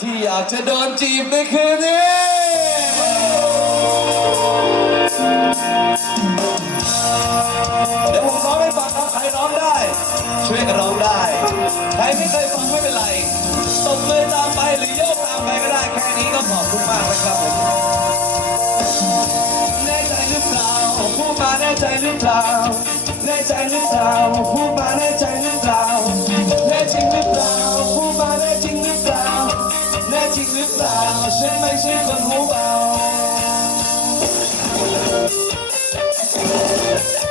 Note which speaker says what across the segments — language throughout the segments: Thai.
Speaker 1: ที่อยากจะโดนจีบในคืนนี้เดี๋ยวผมร้องให้ฟังครับใครร้องได้ ช่วยกันร้องได้ ใครไม่เคยฟังไม่เป็นไรตบมือตามไปหรือโยกตามไปก็ได้ แค่นี้ก็ขอบคุณมากเลยครับผมแน่ใจหรือเปล่าพูดมาแน่ใจหรือเปล่าแน่ใจหรือเปล่าพูดมาแน่ใจหรือเปล่าแน่จริงหรือเปล่า แน่จริงหรือเปล่า ฉันไม่ใช่คนหูเบาท่า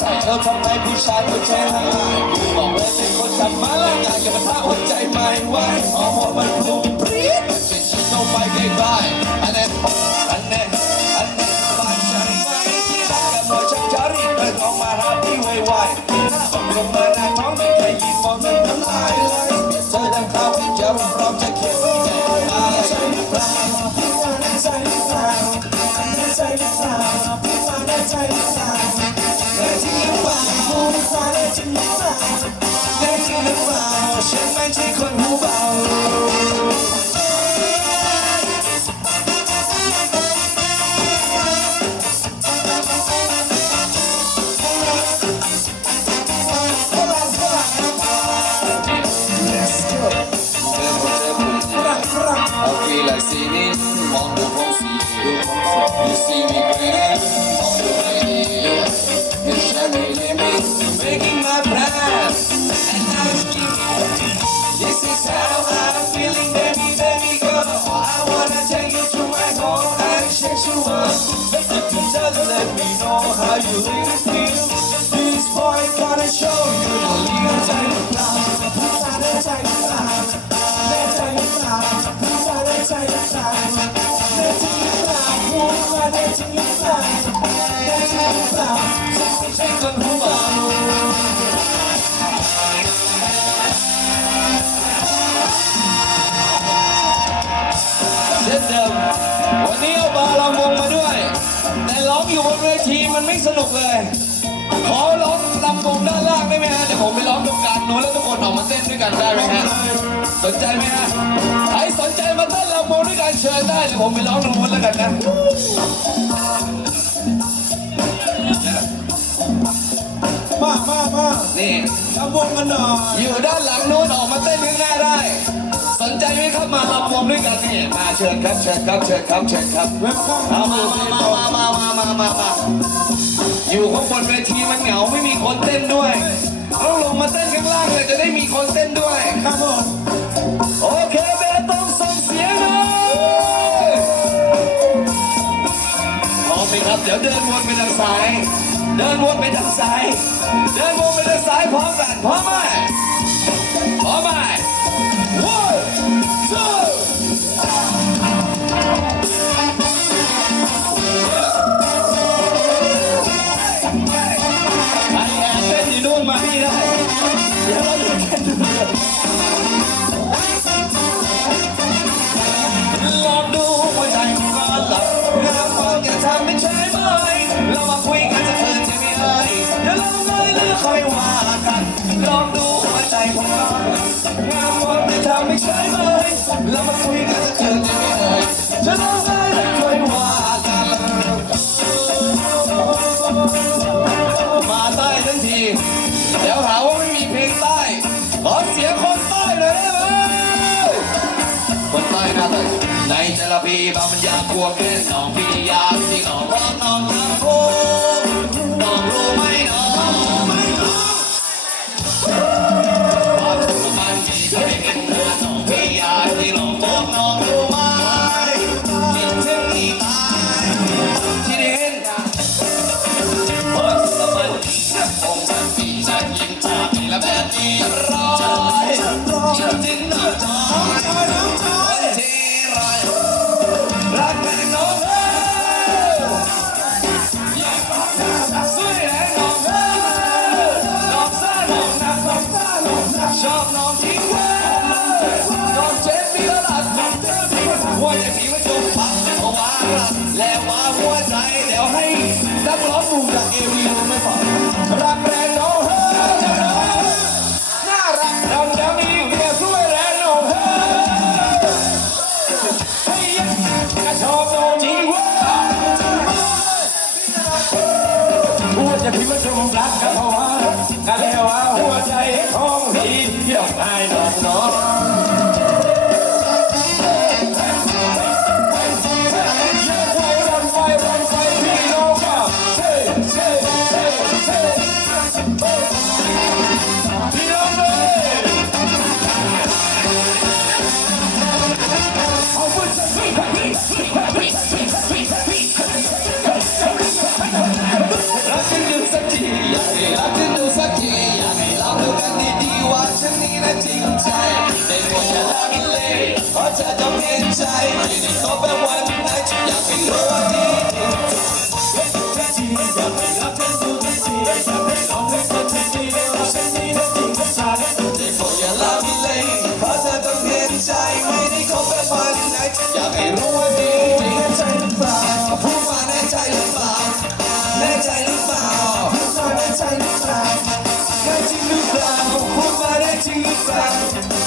Speaker 1: ใส่เธอทำไมผู้ชายหัวใจหายบอกเลยเป็นคนทำมาแล้วอยากจะมาท้าหัวใจไม่ไหวฮอหมดมน ได้จริงหรือเปล่าฉันไม่ใช่คนหูเบา You see me g r e e Make let me know how you feel. This boy show you the real ริงหรือเปล่าพูดมาแน่จริงหรือเปล่าแน่จริงหรือเปล่าฉันไม่ใช่คนหูเบาเช่นเดิมวันนี้เอาบาลำวงมาด้วยแต่ร้องอยู่บนเวทีมันไม่สนุกเลย ขอร้องลำวงด้านล่างได้ไหมฮะเดี๋ยวผมไปร้องตรงกลางโน้นแล้วทุกคนออกมาเต้นด้วยกันได้ไหมฮะสนใจไหมฮะใครสนใจมาเต้นลำวงด้วยกันเชิญได้เดี๋ยวผมไปร้องตรงนู้นแล้วกันนะ
Speaker 2: มามามานี่ทำวงกันหน่อย
Speaker 1: อยู่ด้านหลังนู้นออกมาเต้นข้างหน้าได้สน ใจไหมครับมาลำวงด้วยกันนี่มาเชิญครับเชิญครับเชิญครับเชิญครับมามามามามามามามามาอยู่ข้างบนเวทีมันเหงาไม่มีคนเต้นด้วยเอาลงมาเต้นข้างล่างเลยจะได้มีคนเต้นด้วยครับผมโอเคเบต้องส่งเสียงเลยพร้อมไหมครับเดี๋ยวเดินวนไปทางซ้าย เดินวนไปทางซ้ายเดินวนไปทางซ้ายพร้อมกันพร้อมไหมพร้อมไหม แมานสัละใต้ทันที เดี๋ยวหาว่าไม่มีเพลงใต้ขอเสียงคนใต้เลยได้ไหมคนใต้น่าเในจระบีบางมันยากกลัวเกินน้องพี่ยากจริออกร้อน้อง แล้วมาหัวใจแล้วให้นักร้องหนุ่งจากเอวีรู้ไหมฝังรักแรง เขาแปลวันไหนฉันอยากเป็นโรดีอยากให้รักเธอสุดีอยากให้ลองให้เธอที่ดีว่าฉันนี่ได้จริงกับฉันแต่ขออย่าลาวิเลยเพราะเธอต้องเห็นใจไม่ได้ขาแปลวันไหอยากให้รู้ว่ดีจริใจหรือเปล่าพูดมาแน่ใจหรือเปล่าแน่ใจหรือเปล่าพูดมาแน่ใจหรืปล่แน่จริงหรือเปล่าพูดมจริงหรือเปล่า